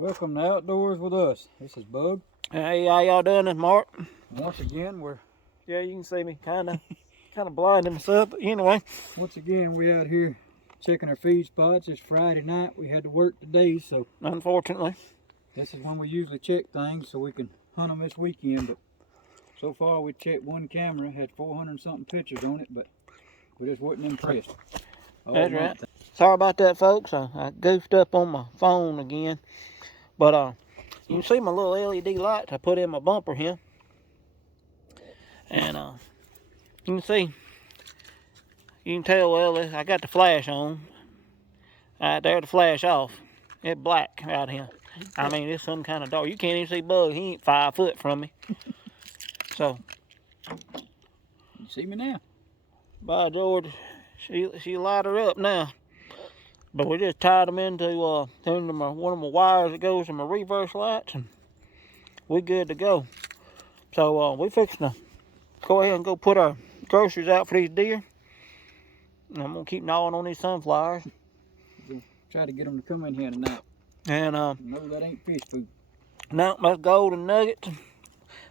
Welcome to Outdoors with Us. This is Bug. Hey, how y'all doing this, Mark? Once again, Yeah, you can see me kind of blinding myself, but anyway. we out here checking our feed spots. It's Friday night. We had to work today, so Unfortunately. this is when we usually check things so we can hunt them this weekend. But so far, we checked one camera, had 400 something pictures on it, but we just wasn't impressed. That's right. Sorry about that, folks. I goofed up on my phone again. But you can see my little LED lights I put in my bumper here. And you can tell, well, I got the flash on. Right there, the flash off. It's black out here. I mean, it's some kind of dark. You can't even see Bug. He ain't 5 foot from me. So. You see me now? By George, she light her up now. But we just tied them into one of my wires that goes to my reverse lights, and we good to go. So we fixing to go ahead and go put our groceries out for these deer. And I'm gonna keep gnawing on these sunflowers. We'll try to get them to come in here tonight. And no, that ain't fish food. No, that's golden nuggets.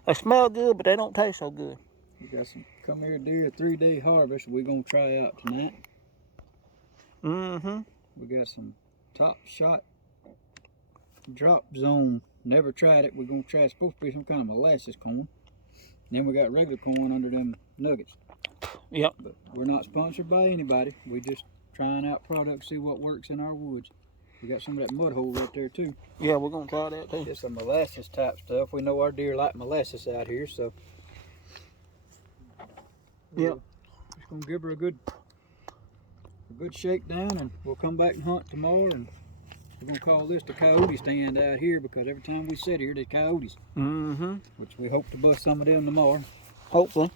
They smell good, but they don't taste so good. We got some come here deer 3-day harvest we're gonna try out tonight. We got some Top Shot Drop Zone. Never tried it. We're gonna try. It's supposed to be some kind of molasses corn. And then we got regular corn under them nuggets. Yep. But we're not sponsored by anybody. We just trying out products, see what works in our woods. We got some of that mud hole right there too. Yeah, we're gonna try that too. Just some molasses type stuff. We know our deer like molasses out here, so yeah, just gonna give her a good shakedown, and we'll come back and hunt tomorrow. And we're gonna call this the coyote stand out here because every time we sit here, there's coyotes. Which we hope to bust some of them tomorrow. Hopefully.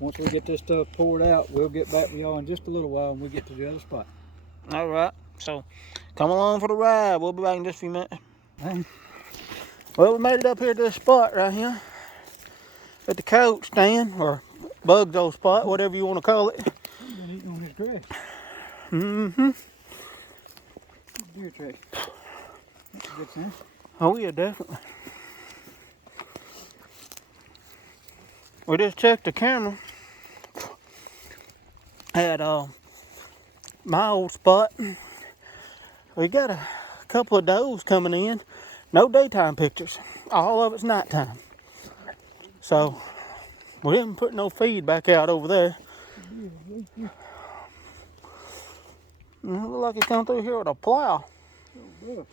Once we get this stuff poured out, we'll get back with y'all in just a little while when we get to the other spot. All right. So come along for the ride. We'll be back in just a few minutes. Well, we made it up here to this spot right here at the coyote stand, or Bug's old spot, whatever you want to call it. He's eating on his grass. Deer track. That's a good sign. Oh yeah, definitely. We just checked the camera at my old spot. We got a couple of does coming in. No daytime pictures. All of it's nighttime. So we haven't put no feed back out over there. It look like it come through here with a plow. You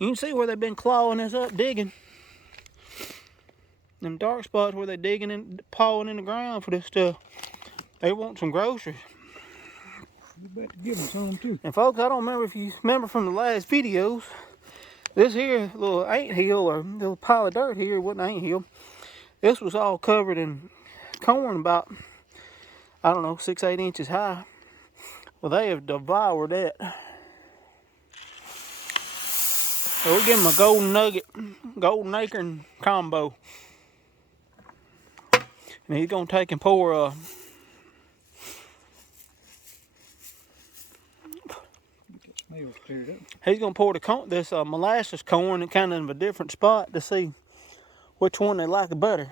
can see where they've been clawing this up, digging. Them dark spots where they're digging and pawing in the ground for this stuff. They want some groceries. You better give them some too. And folks, I don't remember if you remember from the last videos, this here little ant hill or little pile of dirt here wasn't an ant hill. This was all covered in corn about, I don't know, 6-8 inches high. Well, they have devoured that. So we give them a golden nugget, golden acorn combo. And he's gonna take and pour he's gonna pour this molasses corn in kind of a different spot to see which one they like better.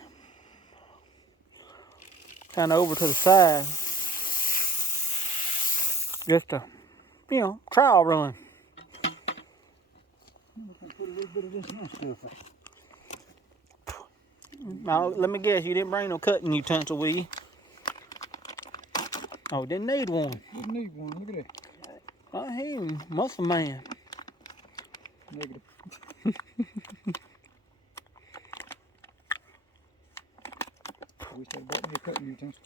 Kind of over to the side, just a, trial run. Put a little bit of this stuff. Now, let me guess, you didn't bring no cutting utensil, will you? Oh, didn't need one. Didn't need one. Look at that. I hear him, muscle man. Negative. We said about me a cutting utensil.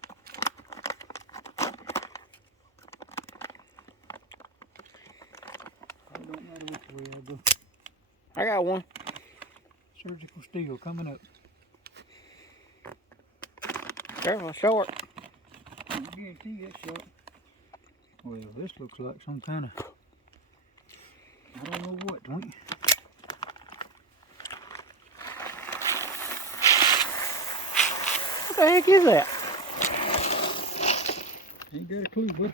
It don't matter which way I go. I got one. Surgical steel coming up. Careful, short. I guarantee that's short. Well, this looks like some kind of, I don't know what, don't you? What the heck is that? Ain't got a clue, bud.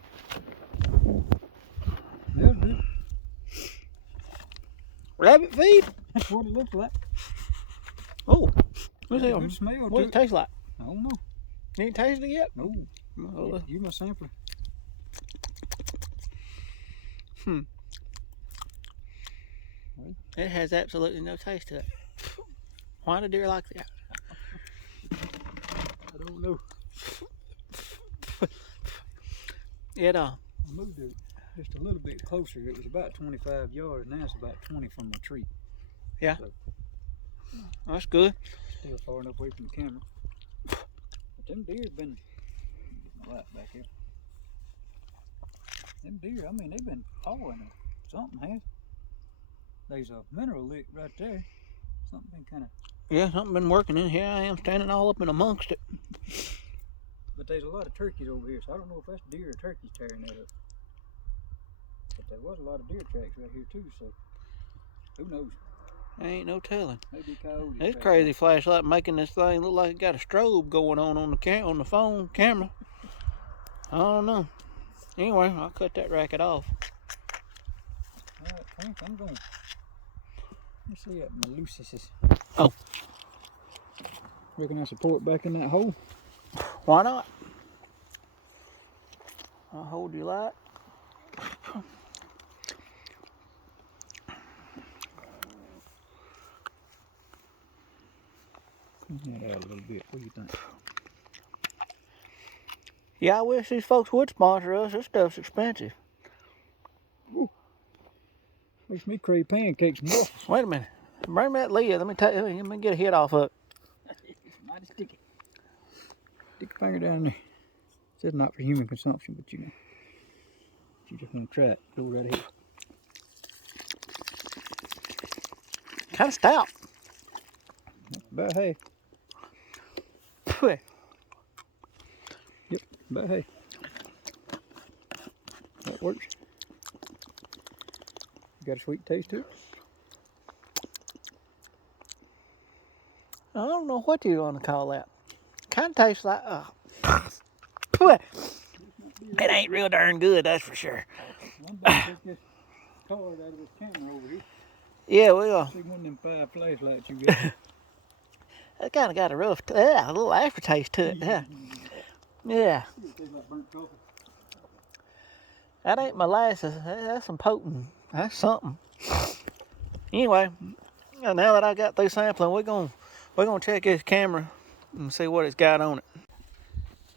Rabbit feed? That's what it looks like. Oh, what's Got a that? good smell What to does it it. taste like? I don't know. You ain't tasted it yet? No. Oh, You my sampler. it has absolutely no taste to it. Why do deer like that? I don't know. It I moved it just a little bit closer. It was about 25 yards. Now it's about 20 from the tree. Yeah. So, that's good. still far enough away from the camera. But them deer have been. Get my light back here. Them deer, I mean, they've been pawing it. Something has. There's a mineral lick right there. Something been kind of. Yeah, something been working in here. I am standing all up in amongst it. But there's a lot of turkeys over here, so I don't know if that's deer or turkeys tearing that up. But there was a lot of deer tracks right here too, so who knows? Ain't no telling. Maybe coyotes. This crazy flashlight making this thing look like it got a strobe going on the phone camera. I don't know. Anyway, I'll cut that racket off. Alright, Frank, I'm going. Let me see that Melusis. Oh. Reckon I support back in that hole? Why not? I'll hold you light. Clean that out a little bit. What do you think? Yeah, I wish these folks would sponsor us. This stuff's expensive. Makes me crave pancakes more. Wait a minute. Bring me that Leah. Let me get a hit off of it. It's mighty sticky. Stick your finger down there. It says not for human consumption, but you know. If you just want to try it, go right ahead. Kind of stout. About half. Phew. Yep, about half. That works. Got a sweet taste to it. I don't know what you want to call that. Kind of tastes like. Phew. It ain't real darn good, that's for sure. I'm about to take this card out of this camera over here. Yeah, we are. See one of them 5 flashlights you got. It kind of got a rough, a little aftertaste to it. Yeah. Yeah. It tastes like burnt coffee. That ain't molasses. That's some potent. That's something. Anyway, now that I got through sampling, we're gonna check this camera and see what it's got on it.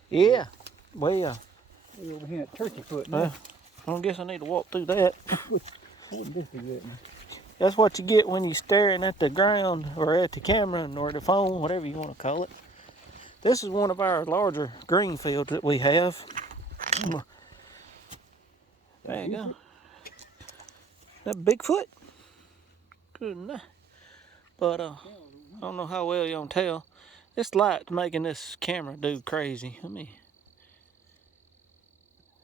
Yeah. Well, We're over here at Turkey Foot now. I guess I need to walk through that. What would this be at now? That's what you get when you're staring at the ground or at the camera or the phone, whatever you want to call it. This is one of our larger green fields that we have. There you go. That Bigfoot? Good enough. But I don't know how well you'll tell. This light's making this camera do crazy.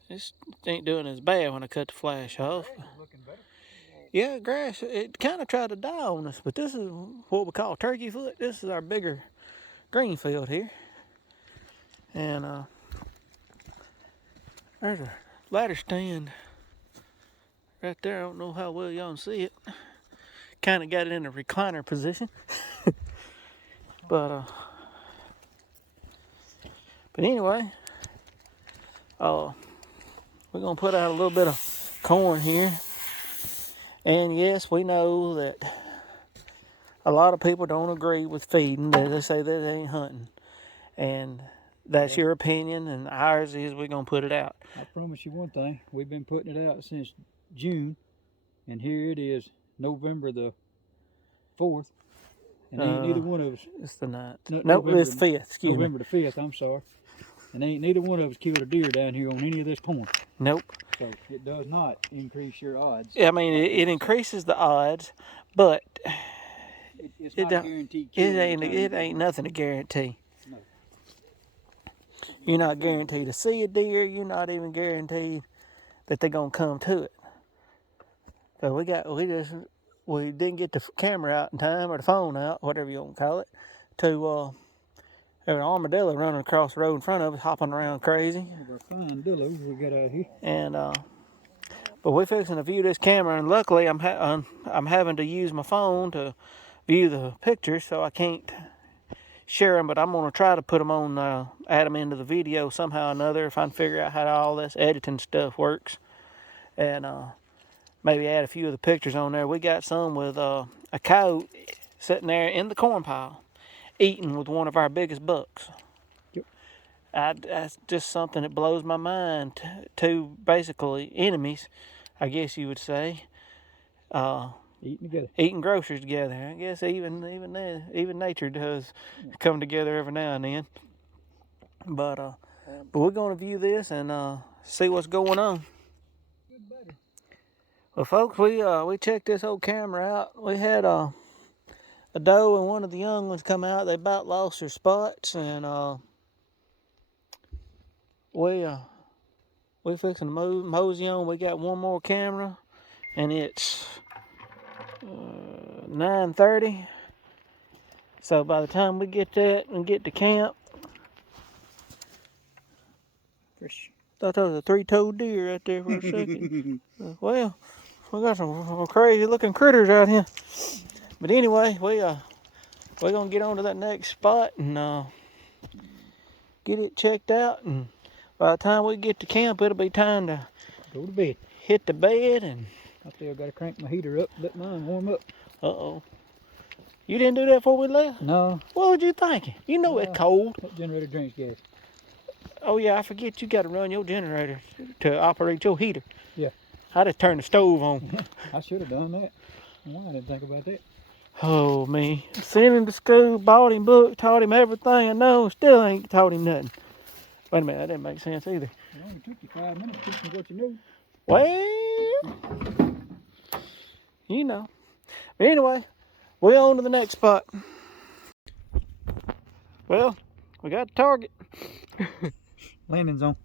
This ain't doing as bad when I cut the flash off. Looking better. Yeah, grass, it kind of tried to die on us, but this is what we call turkey foot. This is our bigger green field here. And there's a ladder stand right there. I don't know how well y'all can see it. Kind of got it in a recliner position. But anyway, we're going to put out a little bit of corn here. And yes, we know that a lot of people don't agree with feeding. They say that they ain't hunting. And that's your opinion, and ours is we're going to put it out. I promise you one thing. We've been putting it out since June, and here it is, November the 4th. And ain't neither one of us. It's the 9th. No, Nope, it's 5th. Excuse November the 5th, I'm sorry. And ain't neither one of us killed a deer down here on any of this corn. me. Nope. So it does not increase your odds. I mean, it increases the odds, but It's it not don't- guaranteed. it ain't nothing to guarantee. No. You're not guaranteed to see a deer. You're not even guaranteed that they're gonna come to it. Cause we didn't get the camera out in time, or the phone out, whatever you want to call it, to have an armadillo running across the road in front of us, hopping around crazy. One of our fine dillos we got out here. And But we're fixing to view this camera, and luckily I'm having to use my phone to view the pictures, so I can't share them. But I'm gonna try to put them on, add them into the video somehow or another if I can figure out how all this editing stuff works, and maybe add a few of the pictures on there. We got some with a coyote sitting there in the corn pile, eating with one of our biggest bucks. That's just something that blows my mind. Two basically enemies, I guess you would say, eating groceries together. I guess even nature does come together every now and then. But we're gonna view this and see what's going on. Well, folks, we checked this old camera out. We had a doe and one of the young ones come out. They about lost their spots, and we fixing to mosey on. We got one more camera, and it's 9:30. So by the time we get that and get to camp, thought that was a three-toed deer right there for a second. Well, we got some crazy looking critters out here. But anyway, we're gonna get on to that next spot and get it checked out, and by the time we get to camp, it'll be time to go to bed. Hit the bed. And I still gotta crank my heater up, let mine warm up. Uh-oh. You didn't do that before we left? No. What was you thinking? You know it's cold. That generator drinks gas. Oh yeah, I forget you gotta run your generator to operate your heater. Yeah. I just turned the stove on. I should have done that. Well, I didn't think about that. Oh, me. Sent him to school, bought him books, taught him everything I know, still ain't taught him nothing. Wait a minute, that didn't make sense either. It only took you 5 minutes to teach me what you knew. Well, you know. But anyway, we're on to the next spot. Well, we got the target. Landing zone.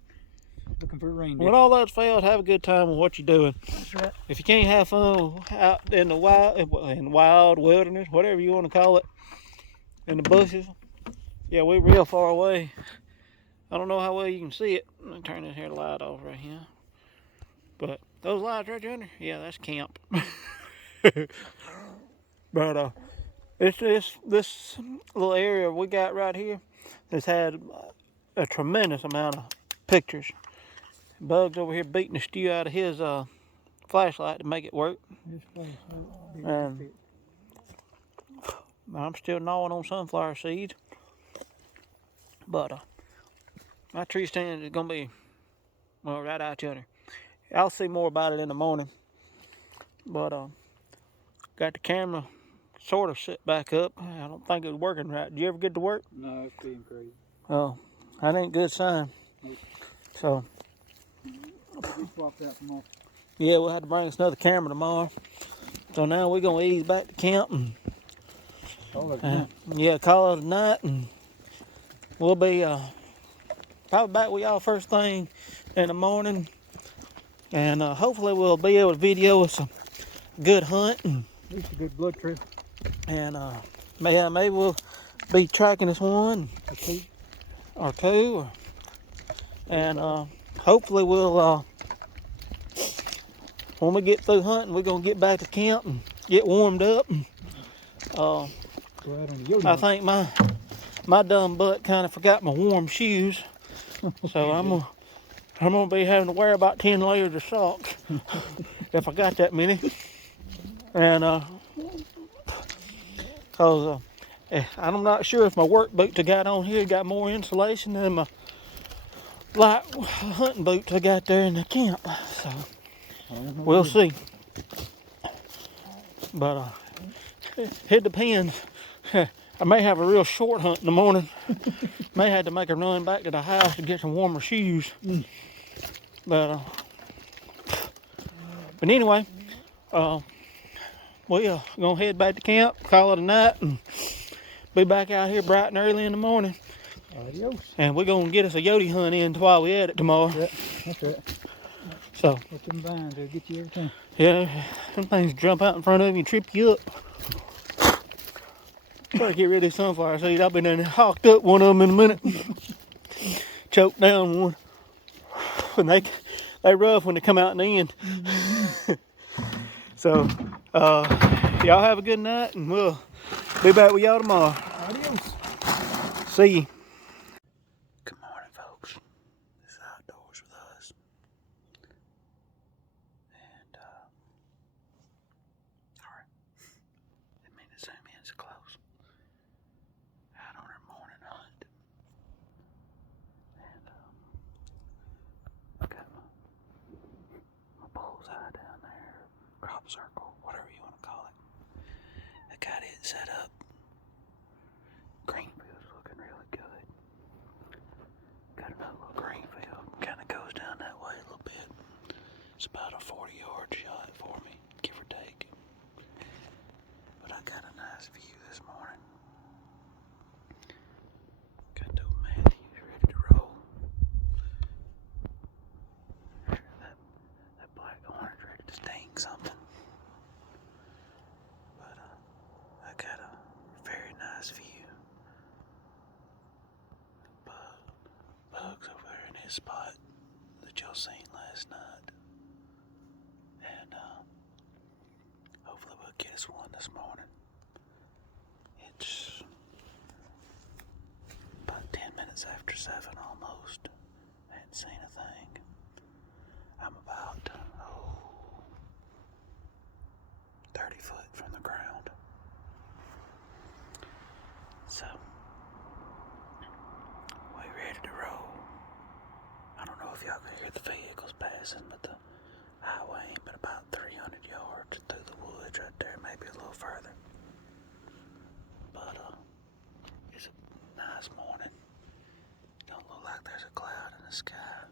Looking for a reindeer. When all that's failed, have a good time with what you're doing. That's right. If you can't have fun out in the wild wilderness, whatever you want to call it, in the bushes, yeah, we're real far away. I don't know how well you can see it. Let me turn this here light off right here. But those lights right yonder, yeah, that's camp. But it's this little area we got right here that's had a tremendous amount of pictures. Bug's over here beating the stew out of his flashlight to make it work. I'm still gnawing on sunflower seeds. But my tree stand is gonna be, well, right out yonder. I'll see more about it in the morning. But got the camera sort of set back up. I don't think it was working right. Did you ever get to work? No, it's being crazy. Oh, that ain't a good sign. Nope. So, swapped out some more. Yeah, we'll have to bring us another camera tomorrow. So now we're gonna ease back to camp and call it a night. Yeah, call it a night, and we'll be probably back with y'all first thing in the morning, and hopefully we'll be able to video us a good hunt, and at least a good blood trip. And maybe we'll be tracking this one or two, and hopefully we'll when we get through hunting, we're gonna get back to camp and get warmed up. And, Go out on the I think my dumb butt kind of forgot my warm shoes, so I'm gonna be having to wear about 10 layers of socks if I got that many. And cause I'm not sure if my work boots I got on here got more insulation than my light hunting boots I got there in the camp. So we'll see. But it depends. I may have a real short hunt in the morning. May have to make a run back to the house to get some warmer shoes. But anyway, we're gonna head back to camp, call it a night, and be back out here bright and early in the morning. Adios. And we're gonna get us a Yodi hunt in while we at it tomorrow. Yeah, that's right. So let them vines, they'll get you every time. Yeah, some things jump out in front of you and trip you up. Try to get rid of this sunflower seed. I've been in there hawked up one of them in a minute. Choked down one. And they rough when they come out in the end. So, y'all have a good night, and we'll be back with y'all tomorrow. Adios. See you. Good morning, folks. This is Outdoors with us. And, alright. Didn't mean to zoom in so close. Out on our morning hunt. And, got my bullseye down there. Crop circle, whatever you want to call it. I got it set up. Green field's looking really good. Got another little green field. Kind of goes down that way a little bit. It's about a 40-yard shot for me, give or take. But I got a nice view this morning. Got old Matthews ready to roll. That black orange ready to sting something. But I got a very nice view. Bugs over there in his spot that y'all seen last night. And hopefully we'll get us one this morning. It's about 10 minutes after 7 almost. I hadn't seen a thing. I'm about 30 foot from the ground. So we ready to roll. I don't know if y'all can hear the vehicles passing, but the highway ain't but about 300 yards through the woods right there, maybe a little further. But it's a nice morning. Don't look like there's a cloud in the sky.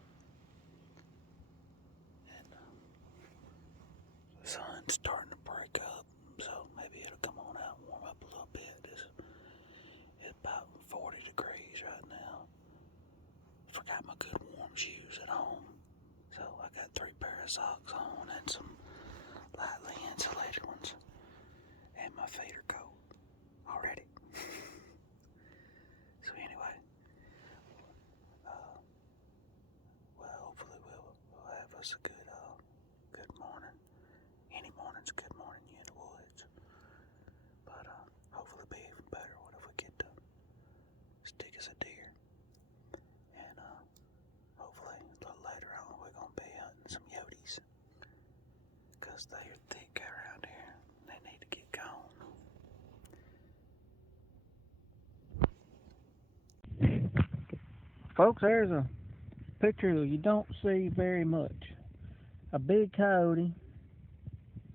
And the sun's starting to break up, so maybe it'll come on out and warm up a little bit. It's about 40 degrees right now. Forgot my good warm shoes at home, so I got 3 pair of socks on and some lightly insulated ones, and my feet are cold already. So anyway, well, hopefully we'll have us a good morning. Any morning's a good morning you in the woods, but hopefully it'll be even better if we get to stick us a deer. And hopefully a little later on we're going to be hunting some yotes, because they are thick around here. They need to get gone. Folks, there's a picture that you don't see very much. A big coyote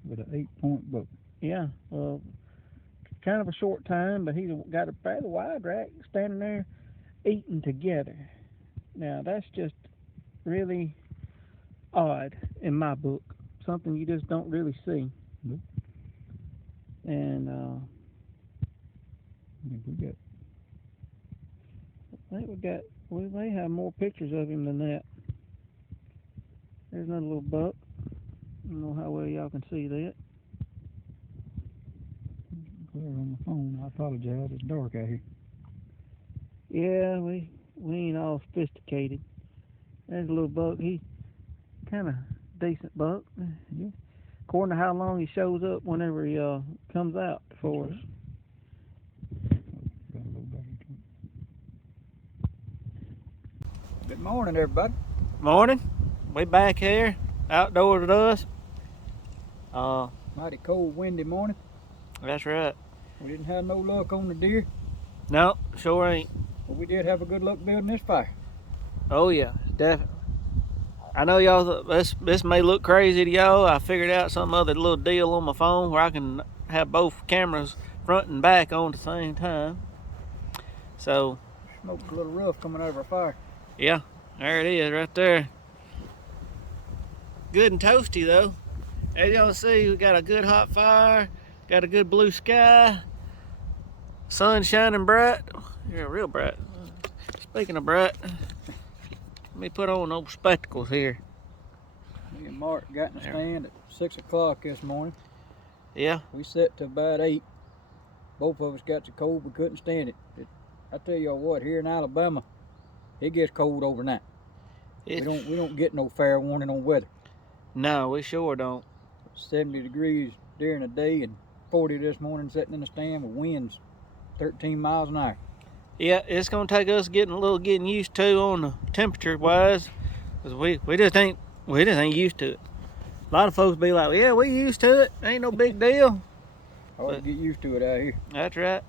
With an 8-point bow. Yeah, well, kind of a short time, but he's got a fairly wide rack standing there eating together. Now, that's just really odd in my book. Something you just don't really see. Nope. And I think we may have more pictures of him than that. There's another little buck. I don't know how well y'all can see that. Clear on the phone. I apologize. It's dark out here. Yeah, we ain't all sophisticated. There's a little buck. He kind of decent buck. Yeah. According to how long he shows up whenever he comes out for us. Got a little back into it. Good morning, everybody. Morning. We back here, outdoors with us. Mighty cold, windy morning. That's right. We didn't have no luck on the deer, No, sure ain't. but we did have a good luck building this fire. Oh yeah, definitely. I know y'all, this may look crazy to y'all. I figured out some other little deal on my phone where I can have both cameras front and back on at the same time. So, Smoke's a little rough coming out of our fire. yeah, there it is right there. Good and toasty though. As y'all see, we got a good hot fire, got a good blue sky, sun shining bright. Yeah, real bright. Speaking of bright, let me put on those spectacles here. Me and Mark got in the stand at 6 o'clock this morning. Yeah. We sat to about 8. Both of us got so cold we couldn't stand it. I tell y'all what, here in Alabama, it gets cold overnight. We don't get no fair warning on weather. No, we sure don't. 70 degrees during the day and 40 this morning sitting in the stand with winds 13 miles an hour. Yeah, it's gonna take us getting used to on the temperature wise, cause we just ain't used to it. A lot of folks be like, yeah, we used to it. Ain't no big deal. Hard to get used to it out here. That's right.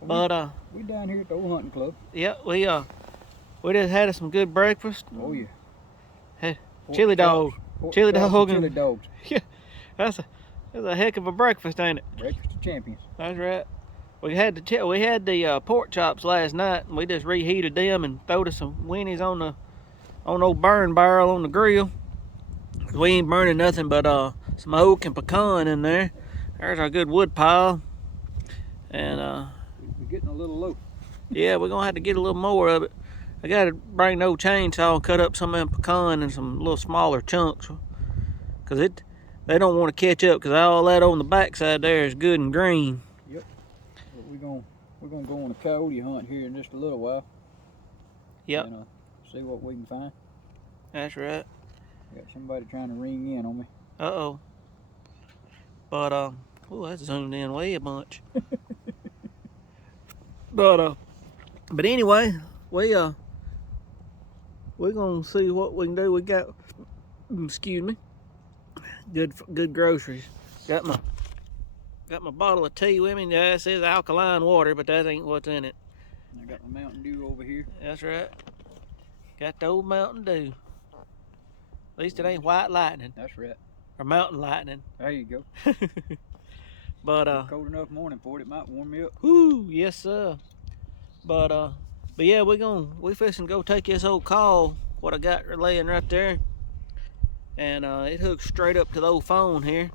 Well, But we down here at the old hunting club. yeah, we just had some good breakfast. Oh yeah. Hey, Pork chili chops, dog. pork Chili chops and dog and- Chili dogs. That's a heck of a breakfast, ain't it? Breakfast of champions. That's right. We had the pork chops last night, and we just reheated them and throwed us some winnies on old burn barrel on the grill. We ain't burning nothing but some oak and pecan in there. There's our good wood pile, and We're getting a little low. yeah, we're gonna have to get a little more of it. I gotta bring the old chainsaw and cut up some of them pecan in some little smaller chunks, cause they don't want to catch up, cause all that on the backside there is good and green. But we're gonna go on a coyote hunt here in just a little while. Yep. And, see what we can find. That's right. Got somebody trying to ring in on me. Uh-oh. But, oh, that's zoomed in way a bunch. But anyway, we're gonna see what we can do. We got, excuse me, good groceries. Got my bottle of tea with me. Yeah, it says alkaline water, but that ain't what's in it. I got my Mountain Dew over here. That's right. Got the old Mountain Dew. At least it ain't White Lightning That's right. or Mountain Lightning. There you go. But Cold enough morning for it. It might warm me up. whoo, yes sir. But yeah, we fixing to go take this old call, what I got laying right there, and it hooks straight up to the old phone here,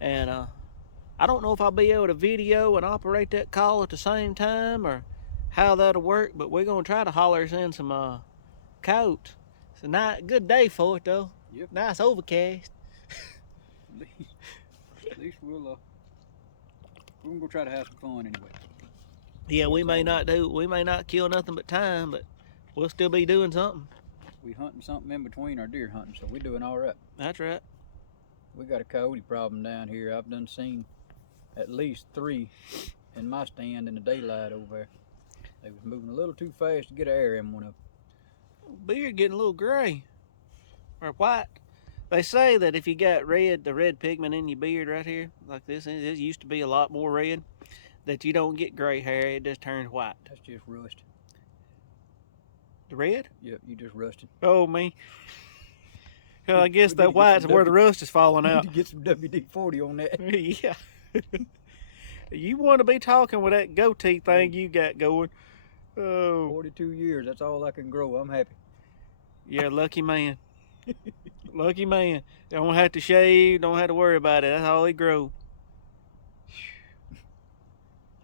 and I don't know if I'll be able to video and operate that call at the same time or how that'll work, but we're gonna try to holler us in some coats. It's a good day for it though. Yep. Nice overcast. At least we're gonna go try to have some fun anyway. Yeah, we may not kill nothing but time, but we'll still be doing something. We hunting something in between our deer hunting, so we're doing all right. That's right. We got a coyote problem down here. I've done seen at least 3 in my stand in the daylight over there. They was moving a little too fast to get air in one of them. Beard getting a little gray or white. They say that if you got the red pigment in your beard right here, like this, it used to be a lot more red, that you don't get gray hair, it just turns white. That's just rust. The red? Yep, you just rusted. Oh, me. Well, I guess We need that to get white's some where the rust is falling We need out. to get some WD-40 on that. Yeah. You want to be talking with that goatee thing you got going. Oh, 42 years, that's all I can grow. I'm happy. yeah, lucky man. Lucky man. Don't have to shave, don't have to worry about it. That's all he grow.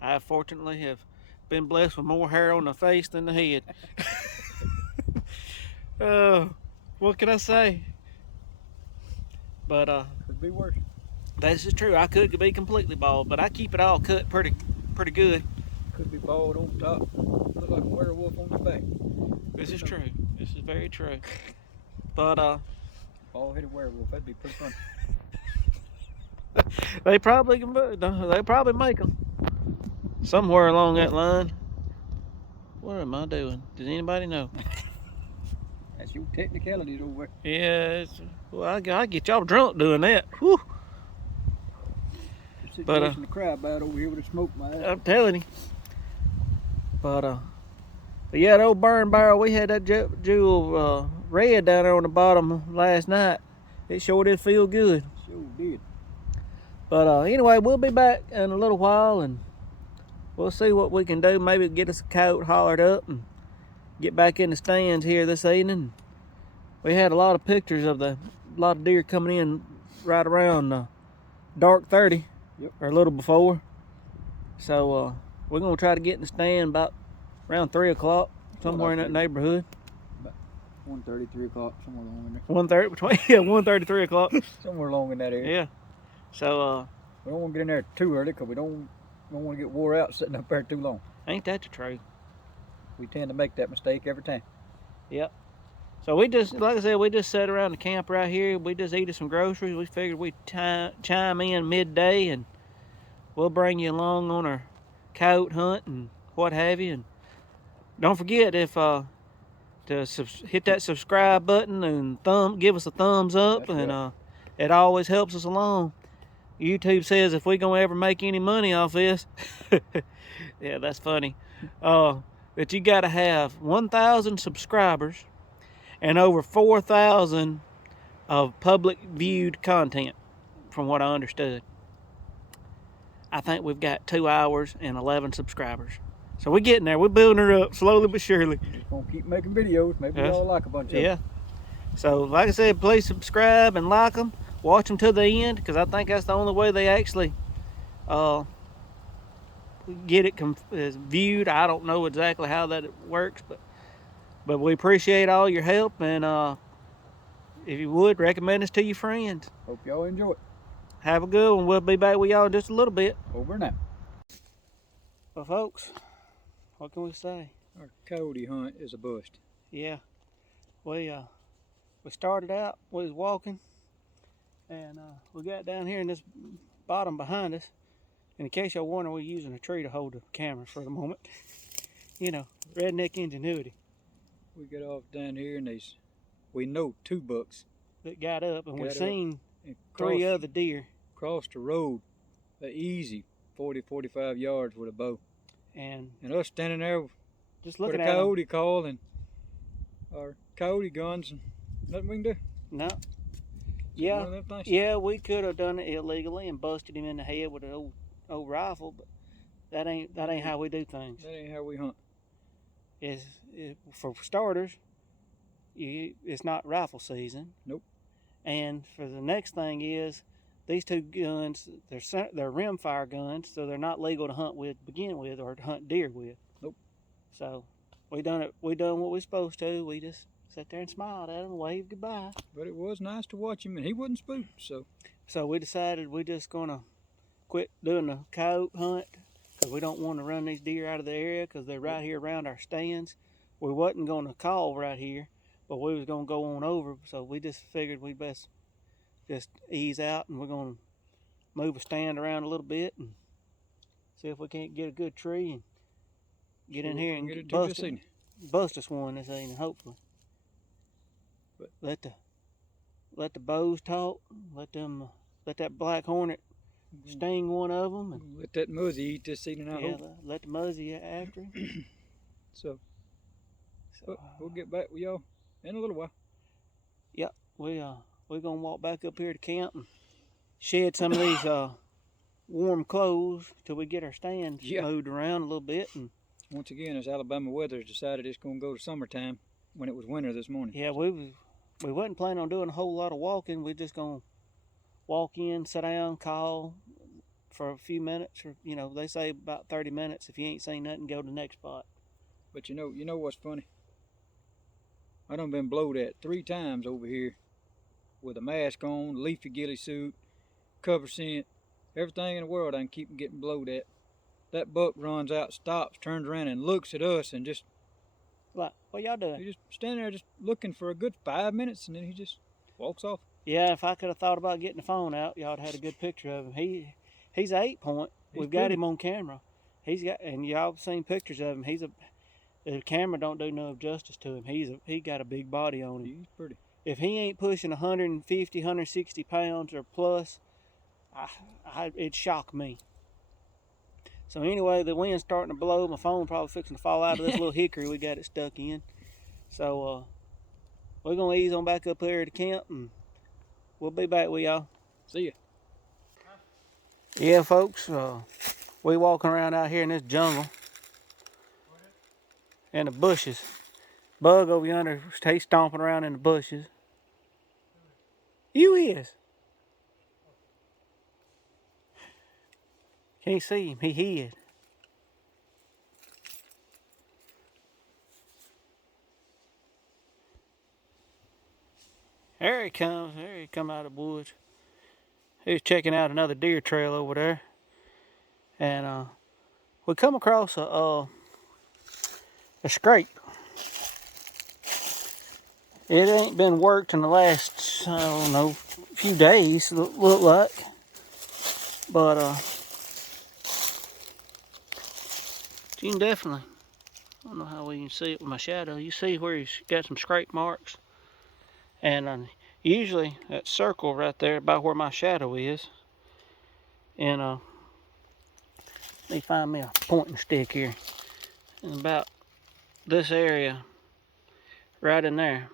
I fortunately have been blessed with more hair on the face than the head. What can I say? But Could be worse. this is true. I could be completely bald, but I keep it all cut pretty good. Could be bald on top. Look like a werewolf on the back. This is true. This is very true. But Bald-headed werewolf. That'd be pretty fun. they probably make them somewhere along that line. What am I doing? Does anybody know? That's your technicalities over there. Yeah, well, I get y'all drunk doing that. Whew. The But, situation to cry about over here with the smoke in my eye. I'm telling you. But yeah, the old burn barrel, we had that jewel red down there on the bottom last night. It sure did feel good. Sure did. But anyway, we'll be back in a little while and we'll see what we can do. Maybe get us a coat hollered up and get back in the stands here this evening. We had a lot of pictures of a lot of deer coming in right around dark 30. Yep. Or a little before. So we're gonna try to get in the stand about around 3 o'clock, somewhere in that neighborhood. 1:30, 3 o'clock, somewhere along in there. 1:30 between 1:30 3 o'clock. Somewhere along in that area. Yeah. So We don't want to get in there too early because we don't want to get wore out sitting up there too long. ain't that the truth? We tend to make that mistake every time. Yep. So we just, like I said, we just sat around the camp right here. We just eated some groceries. We figured we'd chime in midday and we'll bring you along on our coyote hunt and what have you. And don't forget to hit that subscribe button and give us a thumbs up. That's and right. It always helps us along. YouTube says if we gonna ever make any money off this, yeah, that's funny. That you gotta have 1,000 subscribers and over 4,000 of public viewed content, from what I understood. I think we've got 2 hours and 11 subscribers. So we're getting there. We're building her up slowly but surely. Just gonna keep making videos. Maybe y'all like a bunch of them. Yeah. So like I said, please subscribe and like them. Watch them to the end, because I think that's the only way they actually get it viewed. I don't know exactly how that works, but we appreciate all your help, and if you would, recommend us to your friends. Hope y'all enjoy it. Have a good one. We'll be back with y'all in just a little bit. Over and out. Well, folks, what can we say? Our coyote hunt is a bust. Yeah, we started out, we was walking, and we got down here in this bottom behind us. And in case y'all wonder, we're using a tree to hold the camera for the moment. You know, redneck ingenuity. We got off down here and we know 2 bucks That got up, and we Got up seen and 3 other deer. crossed the road an easy 40-45 yards with a bow. And us standing there just with looking a at 'em. coyote call and our coyote guns, and nothing we can do. No. One Yeah, of them things. yeah, we could have done it illegally and busted him in the head with an old rifle, but that ain't how we do things. That ain't how we hunt. For starters, it's not rifle season. Nope. And for the next thing is, these 2 guns, they're rimfire guns, so they're not legal to hunt with to begin with, or to hunt deer with. Nope. So we done what we supposed to. We just sat there and smiled at him and waved goodbye. But it was nice to watch him, and he wasn't spooked. So we decided we're just gonna quit doing the coyote hunt, because we don't want to run these deer out of the area, because they're right here around our stands. We wasn't gonna call right here, but we was gonna go on over. So we just figured we'd best just ease out, and we're gonna move a stand around a little bit and see if we can't get a good tree and get in here and bust us one this evening, hopefully. But let the bows talk. Let that black hornet sting one of them, and let that muzzy eat this evening. I hope. let the muzzy after him. So we'll get back with y'all in a little while. Yep, we're gonna walk back up here to camp and shed some of these warm clothes till we get our stands moved around a little bit. And once again, as Alabama weather has decided it's gonna go to summertime when it was winter this morning. Yeah, we wasn't planning on doing a whole lot of walking. We're just gonna walk in, sit down, call for a few minutes, or they say about 30 minutes. If you ain't seen nothing, go to the next spot. But you know what's funny? I done been blowed at 3 times over here with a mask on, leafy ghillie suit, cover scent, everything in the world. I can keep getting blowed at. That buck runs out, stops, turns around, and looks at us, and just what y'all doing? He just standing there, just looking for a good 5 minutes, and then he just walks off. Yeah, if I could have thought about getting the phone out, y'all had a good picture of him. He's an 8-point. We've got him on camera. And y'all seen pictures of him. The camera don't do no justice to him. He got a big body on him. He's pretty. If he ain't pushing 150, 160 pounds or plus, it'd shock me. So anyway, the wind's starting to blow. My phone probably fixing to fall out of this little hickory we got it stuck in. So we're gonna ease on back up here to camp, and we'll be back with y'all. See ya. Yeah, folks, we walking around out here in this jungle, in the bushes. Bug over yonder, he's stomping around in the bushes. You is. Can't see him, he hid. There he comes, there he come out of the woods. He's checking out another deer trail over there. And we come across a scrape. It ain't been worked in the last, I don't know, few days, look like. But you can definitely, I don't know how we can see it with my shadow. You see where he's got some scrape marks. And usually that circle right there about where my shadow is. And let me find me a pointing stick here. And about this area right in there,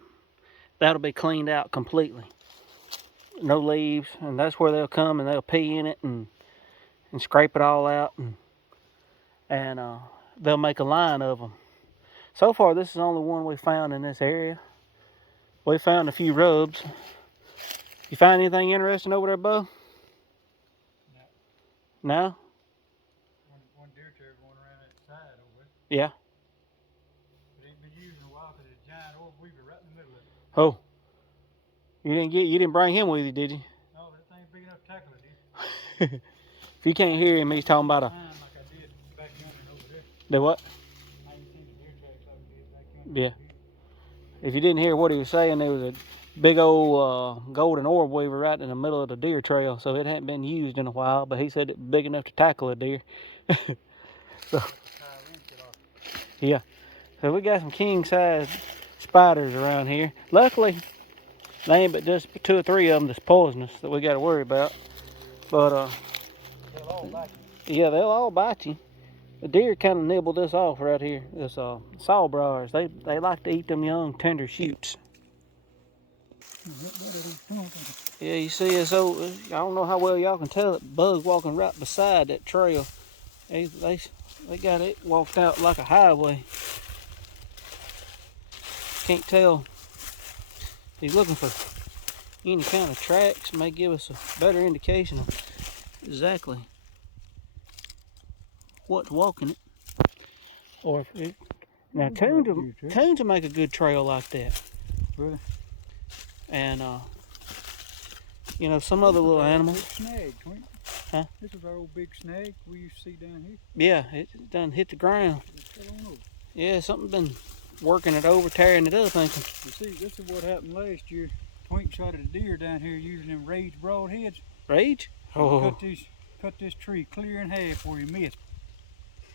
that'll be cleaned out completely. No leaves, and that's where they'll come and they'll pee in it and scrape it all out, and they'll make a line of them. So far, this is the only one we found in this area. We found a few rubs. You find anything interesting over there, Bo? No? One deer terrier going around that side over there. Yeah. It ain't been used in a while because there's a giant orb weaver right in the middle of it. Oh. You didn't bring him with you, did you? No, that thing's big enough to tackle it, dude. If you can't hear him, he's talking about a... Like I did back yonder over there. The what? I ain't seen the deer tracks like I did back yonder. Yeah. If you didn't hear what he was saying, there was a big old golden orb weaver right in the middle of the deer trail, so it hadn't been used in a while, but he said it's big enough to tackle a deer. So, yeah. So we got some king-size spiders around here. Luckily, they ain't but just 2 or 3 of them that's poisonous that we got to worry about. But, They'll all bite you. yeah, they'll all bite you. The deer kind of nibbled this off right here. This sawbriars. They like to eat them young, tender shoots. Yeah, you see, I don't know how well y'all can tell it. Bug walking right beside that trail. They got it walked out like a highway. Can't tell. He's looking for any kind of tracks. May give us a better indication of exactly what's walking it. Or if it, now coons will make a good trail like that. Really? And you know, some other little animals. Snag, Twink. Huh? This is our old big snag we used to see down here. Yeah, it done hit the ground. I don't know. Yeah, something's been working it over, tearing it up, thinking. You see, this is what happened last year. Twink shot at a deer down here using them Rage broadheads. Rage? Oh. Cut this tree clear in half where he missed.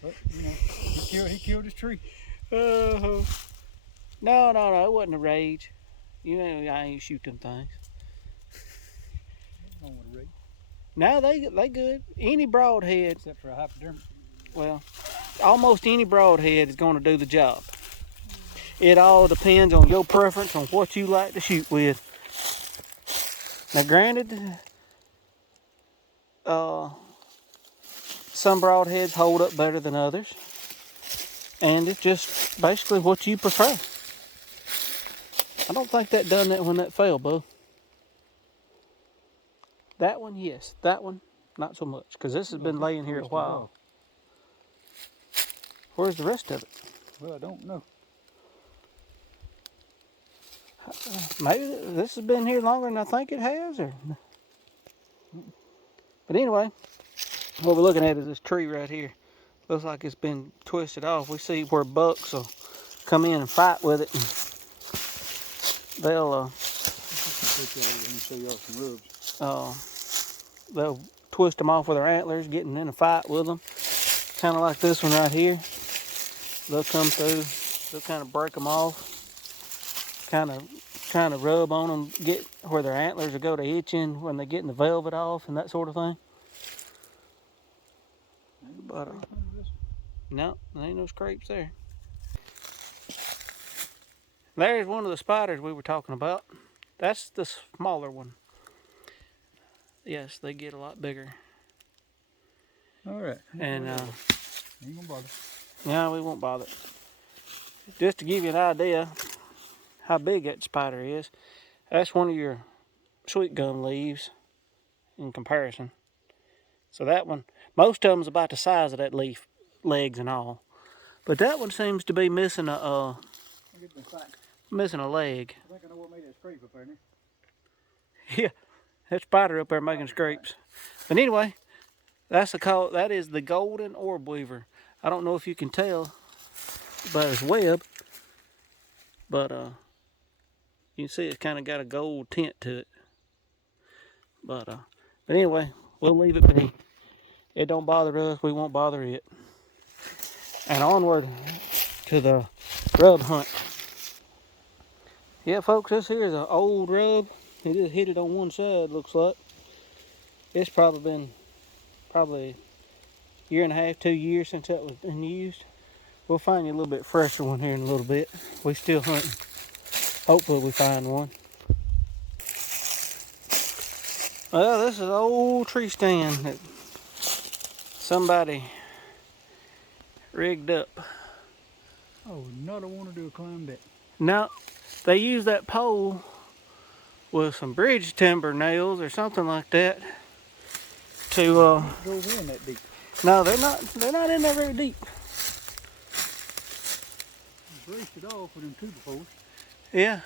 But you know, he killed his tree. No, it wasn't a Rage. You know, I ain't shoot them things. I don't want to rage. No, they good. Any broadhead, Except for a hypodermic. well, almost any broadhead is going to do the job. It all depends on your preference on what you like to shoot with. Now, granted, some broadheads hold up better than others, and it's just basically what you prefer. I don't think that done that when that fell, Bo. That one, yes. That one, not so much, because this has been laying here a while. Where's the rest of it? Well, I don't know. Maybe this has been here longer than I think it has, or. But anyway, what we're looking at is this tree right here. Looks like it's been twisted off. We see where bucks will come in and fight with it, and they'll twist them off with their antlers, getting in a fight with them. Kind of like this one right here. They'll come through, they'll kind of break them off, kind of rub on them, get where their antlers will go to itching when they're getting the velvet off and that sort of thing. But no, there ain't no scrapes there. There's one of the spiders we were talking about. That's the smaller one. Yes, they get a lot bigger. All right. And ain't gonna bother. yeah, we won't bother. Just to give you an idea how big that spider is, that's one of your sweet gum leaves in comparison. So that one, most of them's about the size of that leaf, legs and all. But that one seems to be missing a leg. I think I know what made that scrape up there. Yeah, that spider up there making scrapes. But anyway, that is the golden orb weaver. I don't know if you can tell by his web, but You can see it's kind of got a gold tint to it. But anyway, we'll leave it be. It don't bother us, we won't bother it. And onward to the rub hunt. Yeah, folks, this here is an old rub. It just hit it on one side, looks like. It's probably been a year and a half, 2 years since that was been used. We'll find you a little bit fresher one here in a little bit. We still hunting. Hopefully we find one. Well, this is an old tree stand that somebody rigged up. Oh, not I want to do a climb that. Now, they use that pole with some bridge timber nails or something like that to Go in that deep. no, they're not in there very deep. Braced it off with them tuber poles. Yeah.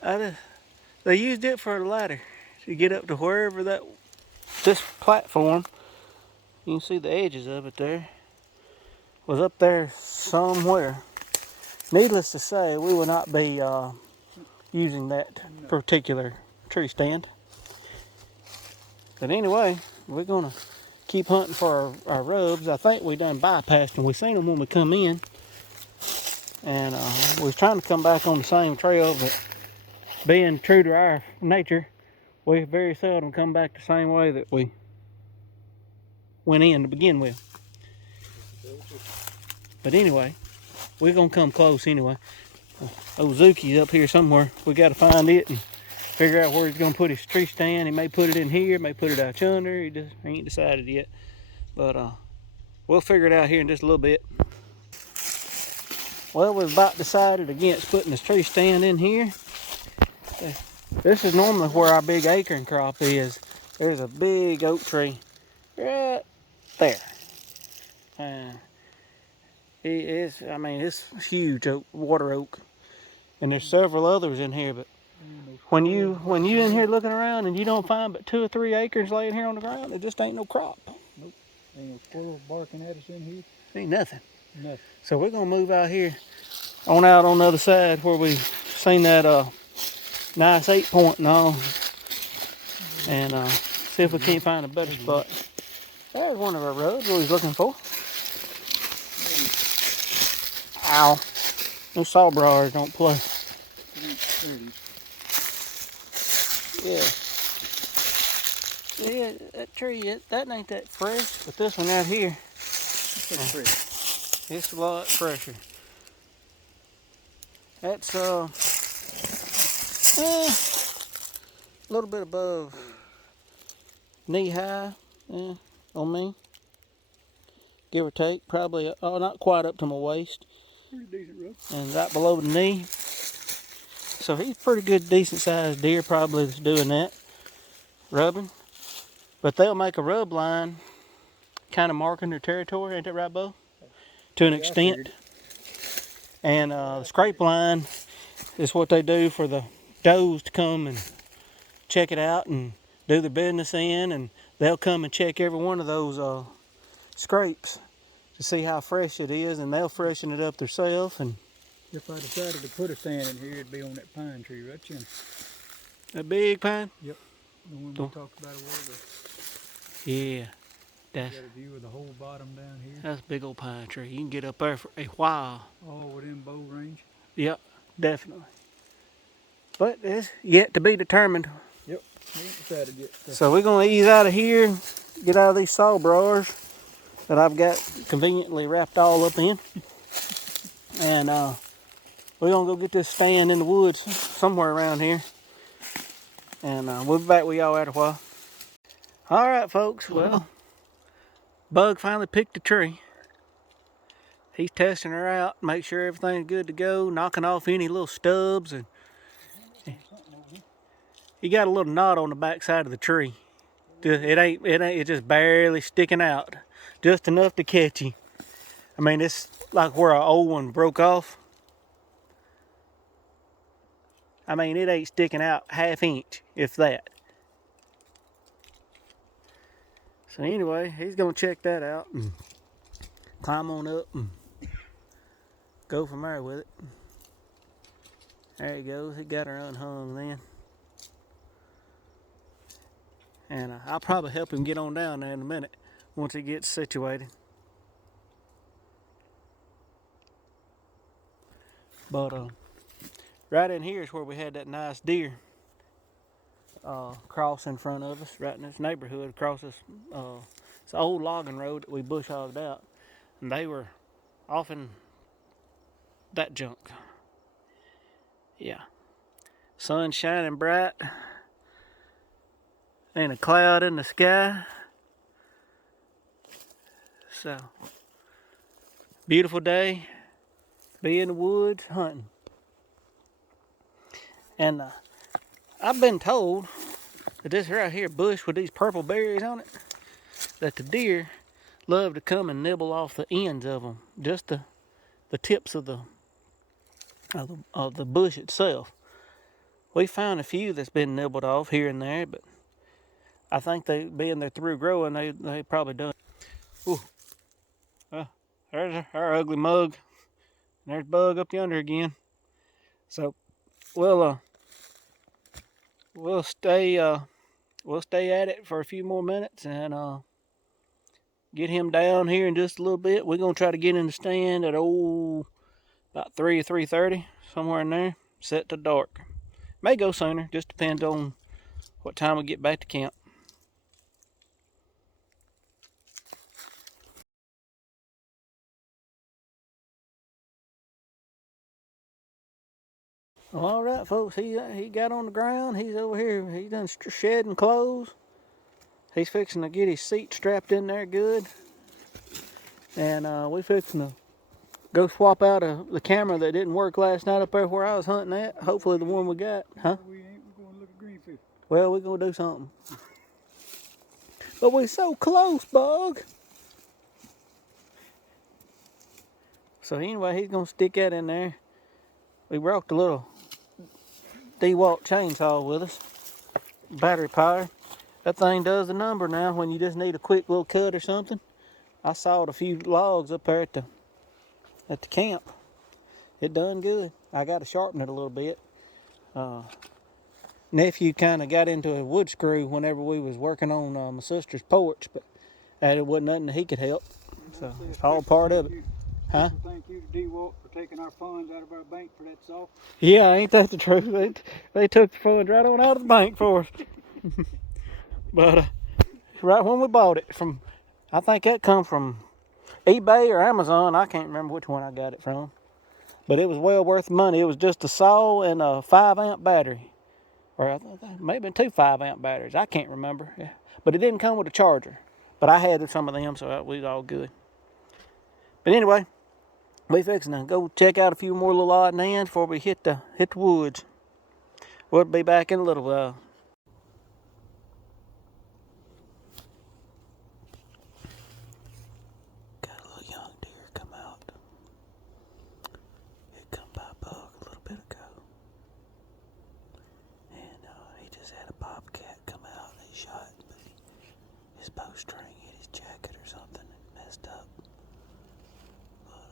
They used it for a ladder to get up to wherever this platform, you can see the edges of it there, was up there somewhere. Needless to say, we will not be using that particular tree stand. But anyway, we're gonna keep hunting for our rubs. I think we done bypassed them. We seen them when we come in, and we was trying to come back on the same trail, but being true to our nature, we very seldom come back the same way that we went in to begin with. But anyway, we're gonna come close anyway. Ozuki's up here somewhere. We gotta find it and figure out where he's gonna put his tree stand. He may put it in here, may put it out yonder. He just ain't decided yet. But we'll figure it out here in just a little bit. Well, we've about decided against putting this tree stand in here. This is normally where our big acorn crop is. There's a big oak tree right there. It's huge oak, water oak. And there's several others in here, but when you in here looking around and you don't find but 2 or 3 acorns laying here on the ground, it just ain't no crop. Nope. Ain't no squirrels barking at us in here. Ain't nothing. Nothing. So we're gonna move out here on out on the other side where we seen that nice 8-point and all, and see if we can't find a better spot. There's one of our rubs we was looking for. Ow. Those sawbriars don't play. Yeah. Yeah, that tree, that ain't that fresh, but this one out here, it's a lot fresher. That's a little bit above knee high, on me, give or take. Probably not quite up to my waist. Pretty decent rub. And right below the knee. So he's a pretty good, decent sized deer probably that's doing that, rubbing. But they'll make a rub line, kind of marking their territory, ain't that right, Bo? To an extent. And the scrape line is what they do for the does to come and check it out and do their business in, and they'll come and check every one of those scrapes to see how fresh it is, and they'll freshen it up themselves. And if I decided to put a stand in here, it'd be on that pine tree right there. a big pine? Yep. The one we talked about a while ago. Yeah. That's, got a view of the whole bottom down here. That's a big old pine tree. You can get up there for a while. All within bow range. Yep, definitely. But it's yet to be determined. Yep, we ain't decided yet. So we're going to ease out of here, get out of these sawbriars that I've got conveniently wrapped all up in. And we're going to go get this stand in the woods somewhere around here. And we'll be back with y'all after a while. All right, folks. Well, Bug finally picked a tree. He's testing her out, make sure everything's good to go, knocking off any little stubs, and he got a little knot on the back side of the tree. It's just barely sticking out, just enough to catch him. I mean, it's like where an old one broke off. I mean, it ain't sticking out ½ inch, if that. So anyway, he's gonna check that out and climb on up and go from there with it. There he goes. He got her unhung then. And I'll probably help him get on down there in a minute once he gets situated. But right in here is where we had that nice deer cross in front of us, right in this neighborhood across this. It's an old logging road that we bush hogged out, and they were often that junk. Yeah, sun shining bright, ain't a cloud in the sky. So beautiful day, be in the woods hunting. And I've been told that this right here bush with these purple berries on it, that the deer love to come and nibble off the ends of them, just the tips of the bush itself. We found a few that's been nibbled off here and there, but I think they, being they're through growing, they probably done. Ooh, there's our ugly mug. There's Bug up yonder again. So we'll stay at it for a few more minutes and get him down here in just a little bit. We're gonna try to get in the stand at about 3 or 3:30, somewhere in there, set to dark. May go sooner, just depends on what time we get back to camp. Well, all right, folks. He got on the ground. He's over here. He done shedding clothes. He's fixing to get his seat strapped in there good. And we fixing to go swap out the camera that didn't work last night up there where I was hunting at. Hopefully the one we got, huh? We ain't going to look at greenfish. Well, we're gonna do something. But we're so close, Bug. So anyway, he's gonna stick that in there. We brought the little DeWalt chainsaw with us, battery powered. That thing does the number now when you just need a quick little cut or something. I sawed a few logs up there at the camp. It done good. I got to sharpen it a little bit. Nephew kind of got into a wood screw whenever we was working on my sister's porch, but it wasn't nothing that he could help. So it's all part of it. Huh? Thank you to DeWalt for taking our funds out of our bank for that saw. Yeah, ain't that the truth? They took the funds right on out of the bank for us. But right when we bought it from, I think that come from eBay or Amazon. I can't remember which one I got it from. But it was well worth the money. It was just a saw and a 5-amp battery. Or maybe 2 5-amp batteries. I can't remember. Yeah. But it didn't come with a charger. But I had some of them, so we was all good. But anyway, we fixing to go check out a few more little odd and ends before we hit the woods. We'll be back in a little while. Got a little young deer come out. It come by Bug a little bit ago. And he just had a bobcat come out and he shot, but his bowstring hit his jacket or something and messed up. But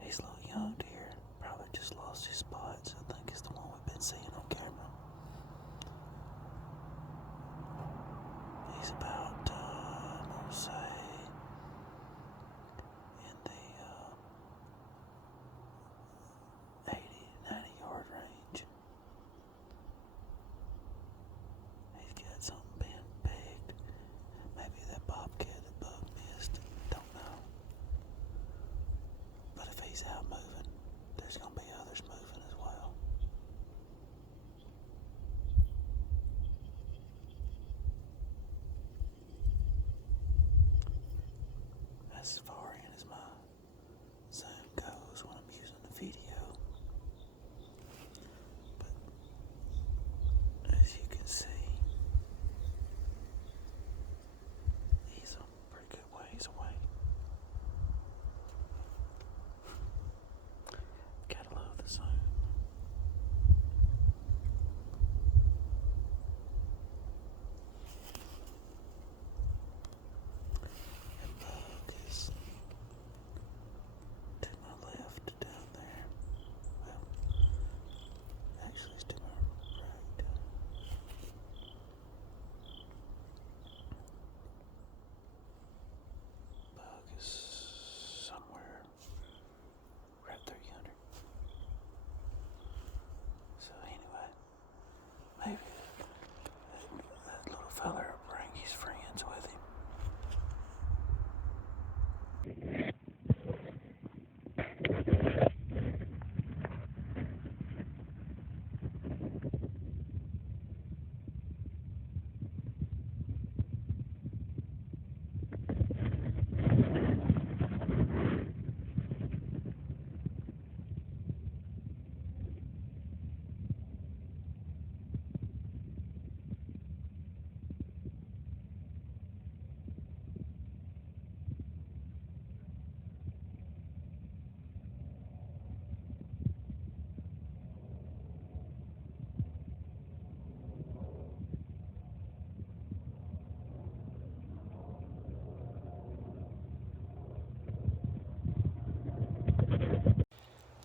he's a little young deer. Probably just lost his spots. I think it's the one we've been seeing on camera. He's about, I'm going to say, in the 80 to 90 yard range. He's got something being pegged. Maybe that bobcat that Bug missed. Don't know. But if he's out moving, there's going to be others moving as well. That's as far in as my zoom goes when I'm using the video. But as you can see, he's a pretty good ways away. Gotta love the zoom. And Bug is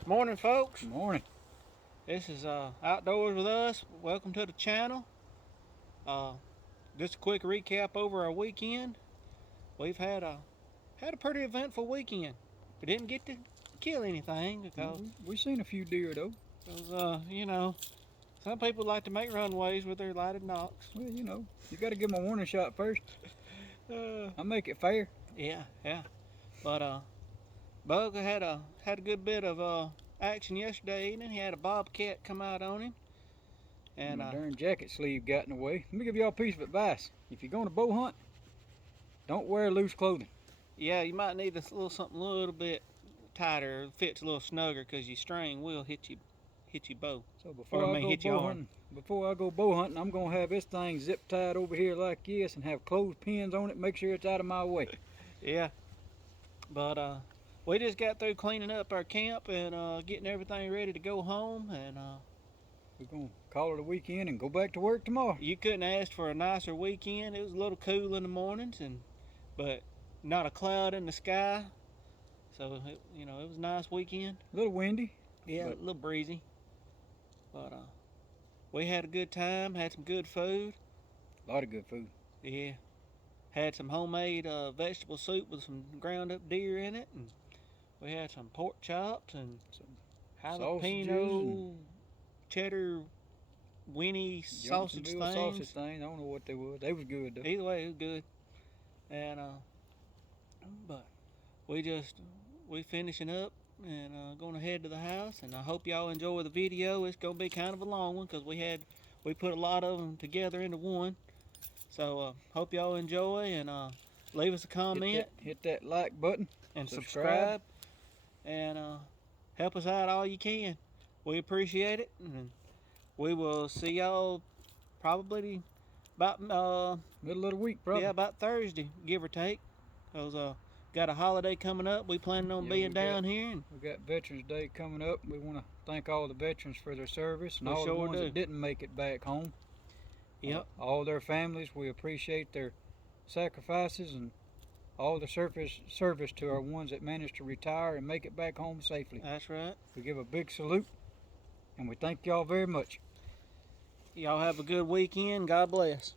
Morning, folks. Good morning. This is Outdoors with Us. Welcome to the channel. Just a quick recap over our weekend. We've had a pretty eventful weekend. We didn't get to kill anything because We seen a few deer though. you know, some people like to make runways with their lighted knocks. Well, you know, you got to give them a warning shot first. I make it fair. Yeah. But Bug had a good bit of action yesterday evening. He had a bobcat come out on him, and My darn jacket sleeve got in the way. Let me give y'all a piece of advice. If you're going to bow hunt, don't wear loose clothing. yeah, you might need something a little bit tighter, fits a little snugger, because your string will hit your bow. So Or it may hit your arm. before I go bow hunting, I'm gonna have this thing zip tied over here like this and have clothespins on it. Make sure it's out of my way. Yeah, but we just got through cleaning up our camp and getting everything ready to go home, and We're gonna call it a weekend and go back to work tomorrow. you couldn't ask for a nicer weekend. It was a little cool in the mornings, but not a cloud in the sky, so it was a nice weekend. A little windy. Yeah, But- a little breezy, but we had a good time. Had some good food. A lot of good food. Yeah, had some homemade vegetable soup with some ground up deer in it, and we had some pork chops and Some jalapeno, sausages cheddar, Winnie sausage Johnsonville things. sausage things. I don't know what they were. They was good though. Either way, it was good. And but we finishing up and going to head to the house. And I hope y'all enjoy the video. It's gonna be kind of a long one because we put a lot of them together into one. So hope y'all enjoy, and leave us a comment Hit that like button. and subscribe. subscribe, and help us out all you can. We appreciate it, and we will see y'all probably about Middle of the week, probably. yeah, about Thursday, give or take. Cause got a holiday coming up. We planning on Yeah, being we got- down here, and We got Veterans Day coming up. We want to thank all the veterans for their service and We all sure the ones do. that didn't make it back home. Yep. All their families, we appreciate their sacrifices and all the service to our ones that managed to retire and make it back home safely. That's right. We give a big salute and we thank y'all very much. Y'all have a good weekend. God bless.